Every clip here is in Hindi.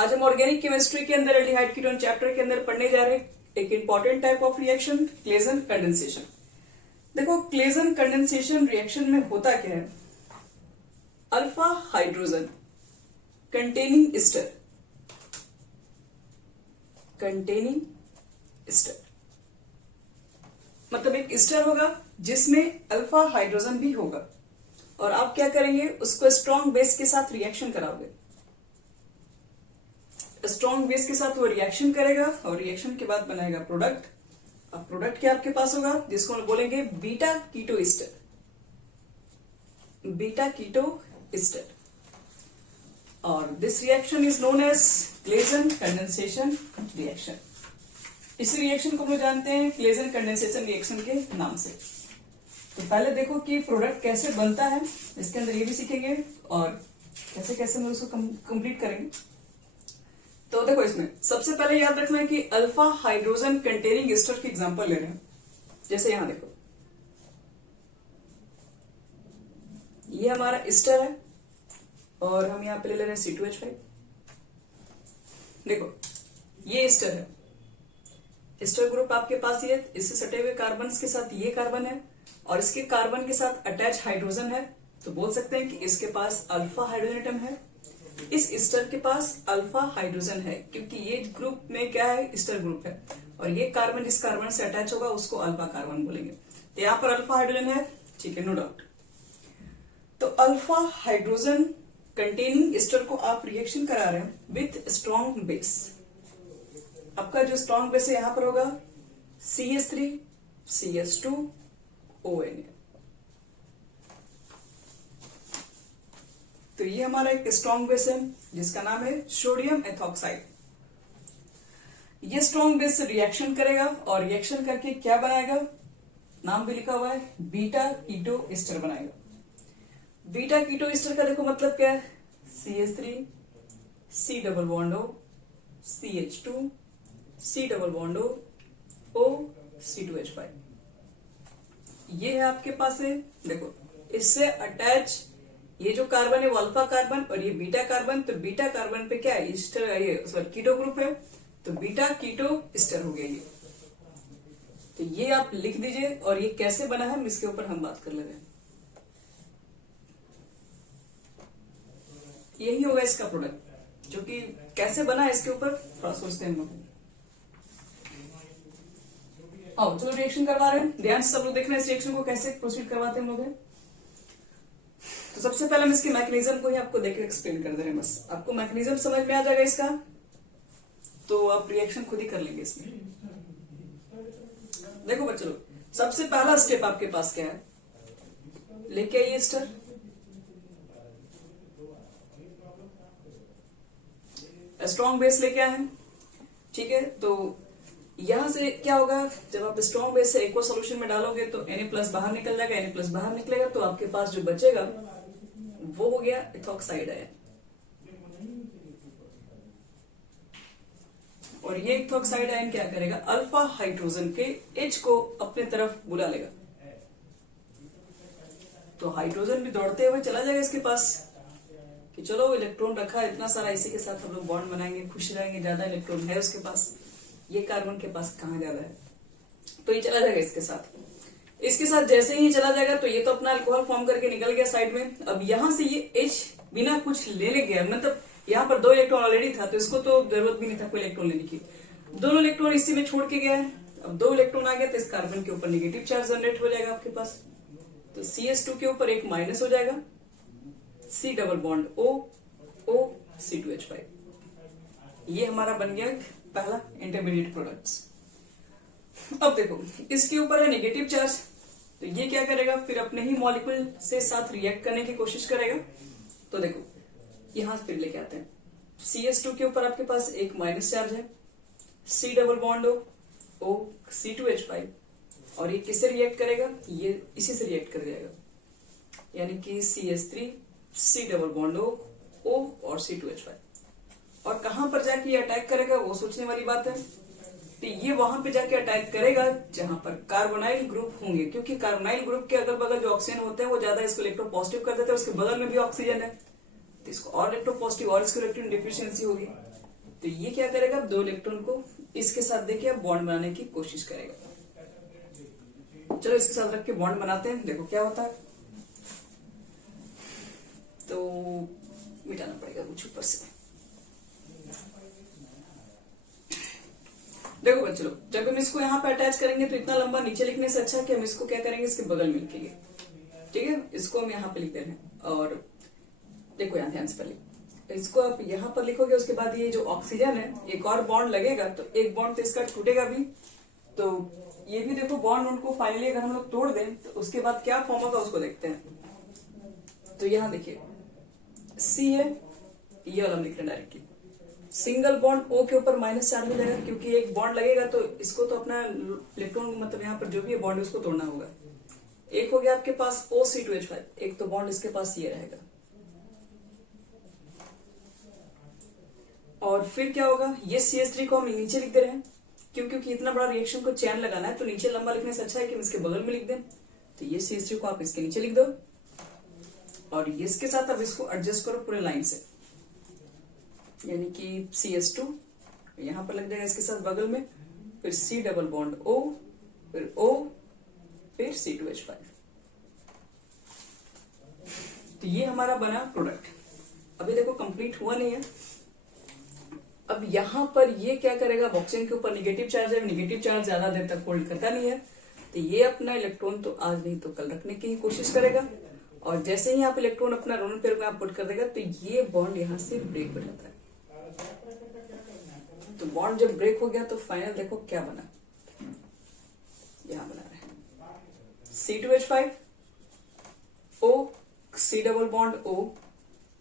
आज हम ऑर्गेनिक केमिस्ट्री के अंदर एल्डिहाइड कीटोन चैप्टर के अंदर पढ़ने जा रहे हैं एक important type of reaction, Claisen condensation. देखो, क्लेजन कंडेंसेशन रिएक्शन में होता क्या है, अल्फा हाइड्रोजन कंटेनिंग एस्टर मतलब एक एस्टर होगा जिसमें अल्फा हाइड्रोजन भी होगा और आप क्या करेंगे, उसको स्ट्रॉन्ग बेस के साथ रिएक्शन कराओगे। स्ट्रॉन्ग बेस के साथ वो रिएक्शन करेगा और रिएक्शन के बाद बनाएगा प्रोडक्ट। अब प्रोडक्ट क्या आपके पास होगा, जिसको हम बोलेंगे बीटा कीटो एस्टर और this reaction is known as Claisen condensation reaction. इस रिएक्शन को हम जानते हैं क्लेजन कंडेंसेशन रिएक्शन के नाम से। तो पहले देखो कि प्रोडक्ट कैसे बनता है, इसके अंदर ये भी सीखेंगे और कैसे कैसे हम उसको कंप्लीट करेंगे। तो देखो, इसमें सबसे पहले याद रखना है कि अल्फा हाइड्रोजन कंटेनिंग एस्टर की एग्जांपल ले रहे हैं। जैसे यहां देखो, ये हमारा एस्टर है और हम यहां पे ले रहे हैं C2H5। देखो, ये एस्टर है, एस्टर ग्रुप आपके पास ये, इससे सटे हुए कार्बन के साथ ये कार्बन है और इसके कार्बन के साथ अटैच हाइड्रोजन है। तो बोल सकते हैं कि इसके पास अल्फा हाइड्रोजन एटम है, इस एस्टर के पास अल्फा हाइड्रोजन है, क्योंकि ये ग्रुप में क्या है, एस्टर ग्रुप है और ये कार्बन जिस कार्बन से अटैच होगा उसको अल्फा कार्बन बोलेंगे। तो यहाँ पर अल्फा हाइड्रोजन है, ठीक है, नो डाउट। तो अल्फा हाइड्रोजन कंटेनिंग एस्टर को आप रिएक्शन करा रहे हैं विथ स्ट्रॉन्ग बेस। आपका जो स्ट्रॉन्ग बेस है यहां पर होगा CH3 CH2 ONA। तो ये हमारा एक स्ट्रॉन्ग बेस है जिसका नाम है सोडियम एथॉक्साइड। ये स्ट्रॉन्ग बेस से रिएक्शन करेगा और रिएक्शन करके क्या बनाएगा, नाम भी लिखा हुआ है, बीटा कीटो एस्टर बनाएगा। बीटा कीटो एस्टर का देखो मतलब क्या है, CH3 C double bond O CH2 C double bond O C2H5। ये है आपके पास है। देखो, इससे अटैच ये जो कार्बन है वो अल्फा कार्बन और ये बीटा कार्बन। तो बीटा कार्बन पे क्या है, एस्टर, ये कीटो ग्रुप है, तो बीटा कीटो एस्टर हो गया ये। तो ये आप लिख दीजिए और ये कैसे बना है इसके ऊपर हम बात कर ले रहे हैं। यही होगा इसका प्रोडक्ट, जो कि कैसे बना है इसके ऊपर थोड़ा सोचते हैं हम लोग। आओ चलो रिएक्शन करवा रहे हैं, ध्यान से सब लोग देख रहे हैं इस रिएक्शन को कैसे प्रोसीड करवाते हैं हम लोग। तो सबसे पहले हम इसके मैकेनिज्म को ही आपको देकर एक्सप्लेन कर दे रहे हैं, बस आपको मैकेनिज्म समझ में आ जाएगा इसका, तो आप रिएक्शन खुद ही कर लेंगे इसमें। देखो बच्चों, सबसे पहला स्टेप आपके पास क्या है, लेके आइए एस्टर। स्ट्रॉन्ग बेस लेके आए हैं, ठीक है। तो यहां से क्या होगा, जब आप स्ट्रॉन्ग बेस से एक्वा सॉल्यूशन में डालोगे तो Na+ बाहर निकल जाएगा, Na+ बाहर निकलेगा तो आपके पास जो बचेगा वो हो गया इथॉक्साइड आयन। और ये इथॉक्साइड आयन क्या करेगा, अल्फा हाइड्रोजन के H को अपने तरफ बुला लेगा। तो हाइड्रोजन भी दौड़ते हुए चला जाएगा इसके पास कि चलो इलेक्ट्रॉन रखा है इतना सारा, इसी के साथ हम लोग बॉन्ड बनाएंगे, खुश रहेंगे, ज्यादा इलेक्ट्रॉन है उसके पास, ये कार्बन के पास कहाँ ज्यादा है, तो ये चला जाएगा इसके साथ। इसके साथ जैसे ही चला जाएगा तो ये तो अपना अल्कोहल फॉर्म करके निकल गया साइड में। अब यहां से ये H बिना कुछ लेने गया, मतलब यहाँ पर 2 इलेक्ट्रॉन ऑलरेडी था तो इसको तो जरूरत भी नहीं था कोई इलेक्ट्रॉन लेने की, 2 इलेक्ट्रॉन इसी में छोड़ के गया है। अब 2 इलेक्ट्रॉन आ गया तो इस कार्बन के ऊपर नेगेटिव चार्ज जनरेट हो जाएगा आपके पास, तो CH2 के ऊपर एक माइनस हो जाएगा, C double bond O C2H5। ये हमारा बन गया पहला इंटरमीडिएट प्रोडक्ट्स। अब देखो, इसके ऊपर है नेगेटिव चार्ज, तो ये क्या करेगा, फिर अपने ही मॉलिक्यूल से साथ रिएक्ट करने की कोशिश करेगा। तो देखो यहां फिर लेके आते हैं, CH2 के ऊपर आपके पास एक माइनस चार्ज है, C double bond O C2H5 और ये किससे रिएक्ट करेगा, ये इसी से रिएक्ट कर जाएगा, यानी कि CH3 C double bond O और C2H5। और कहां पर जाके ये अटैक करेगा वो सोचने वाली बात है। तो ये वहां पे जाके अटैक करेगा जहां पर कार्बोनाइल ग्रुप होंगे, क्योंकि कार्बोनाइल ग्रुप के अगल बगल जो ऑक्सीजन होते हैं वो ज्यादा इसको इलेक्ट्रोपॉजिटिव कर देते हैं, उसके बगल में भी ऑक्सीजन है तो इसको और इलेक्ट्रोपॉजिटिव और इसको इलेक्ट्रॉन डिफिशियंसी होगी। तो ये क्या करेगा, 2 इलेक्ट्रॉन को इसके साथ देके बॉन्ड बनाने की कोशिश करेगा। चलो इसके साथ रख के बॉन्ड बनाते हैं, देखो क्या होता है। तो मिटाना पड़ेगा कुछ ऊपर से। देखो बच्चों, जब हम इसको यहाँ पे अटैच करेंगे तो इतना लंबा नीचे लिखने से अच्छा है कि हम इसको क्या करेंगे, इसके बगल में लिखेंगे। ठीक है, इसको हम यहाँ पे लिख दे रहे हैं। और देखो यहाँ ध्यान से पहले इसको आप यहाँ पर लिखोगे, उसके बाद ये जो ऑक्सीजन है एक और बॉन्ड लगेगा, तो एक बॉन्ड तो इसका टूटेगा भी। तो ये भी देखो बॉन्ड उनको फाइनली अगर हम लोग तोड़ दें तो उसके बाद क्या फॉर्म होगा उसको देखते हैं। तो यहाँ देखिए सी है, ये वाला हम लिख रहे हैं डायरेक्टली। सिंगल बॉन्ड O के ऊपर माइनस चार्ज हो जाएगा, क्योंकि एक बॉन्ड लगेगा तो इसको तो अपना इलेक्ट्रॉन मतलब यहाँ पर जो भी है बॉन्ड उसको तोड़ना होगा। एक हो गया आपके पास OC2H5, एक तो बॉन्ड इसके पास ये रहेगा। और फिर क्या होगा, ये CH3 को हम नीचे लिख दे रहे हैं, क्योंकि इतना बड़ा रिएक्शन को चैन लगाना है तो नीचे लंबा लिखने से अच्छा है कि हम इसके बगल में लिख दें। तो ये CH3 को आप इसके नीचे लिख दो, और इसके साथ अब इसको एडजस्ट करो पूरे लाइन से, यानी कि CH2 यहां पर लग जाएगा इसके साथ बगल में, फिर C डबल बॉन्ड O, फिर O, फिर C2H5। तो ये हमारा बना प्रोडक्ट। अभी देखो कंप्लीट हुआ नहीं है। अब यहां पर ये क्या करेगा, ऑक्सीजन के ऊपर निगेटिव चार्ज है, निगेटिव चार्ज ज्यादा देर तक होल्ड करता नहीं है, तो ये अपना इलेक्ट्रॉन तो आज नहीं तो कल रखने की ही कोशिश करेगा। और जैसे ही आप इलेक्ट्रॉन अपना लोन पेयर में आप पुट कर देगा तो ये बॉन्ड यहां से ब्रेक हो जाता है। तो बॉन्ड जब ब्रेक हो गया तो फाइनल देखो क्या बना, यहां बना रहे हैं C2H5 O, C double bond O,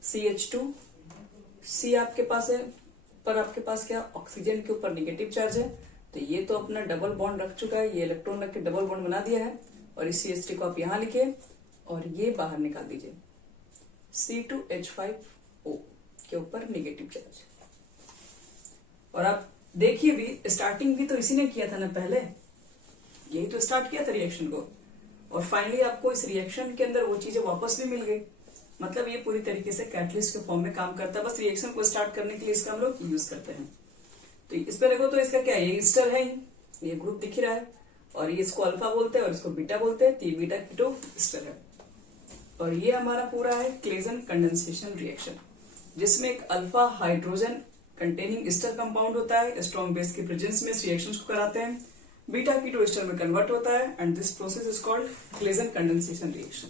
CH2, C आपके पास है, पर आपके पास क्या ऑक्सीजन के ऊपर निगेटिव चार्ज है, तो ये तो अपना डबल बॉन्ड रख चुका है, ये इलेक्ट्रॉन रख के डबल बॉन्ड बना दिया है। और इस CH3 को आप यहां लिखिए और ये बाहर निकाल दीजिए, C2H5O के ऊपर निगेटिव चार्ज। और आप देखिए भी स्टार्टिंग भी तो इसी ने किया था ना, पहले यही तो स्टार्ट किया था रिएक्शन को, और फाइनली आपको इस रिएक्शन के अंदर वो चीजें वापस भी मिल गई। मतलब ये पूरी तरीके से कैटलिस्ट के फॉर्म में काम करता है, बस रिएक्शन को स्टार्ट करने के लिए इसका हम लोग यूज करते हैं। तो इस पे देखो तो इसका क्या है, ये ईस्टर है, ये ग्रुप दिख ही रहा है, और ये इसको अल्फा बोलते हैं और इसको बीटा बोलते हैं, तो ये बीटा कीटो ईस्टर है। और ये हमारा पूरा है क्लेजन कंडेंसेशन रिएक्शन, जिसमें एक alpha hydrogen containing Easter compound होता है, स्ट्रॉन्ग बेस के प्रेजेंस में इस रिएक्शंस को कराते हैं, बीटा कीटो ईस्टर में कन्वर्ट होता है, and this process is called Claisen condensation reaction.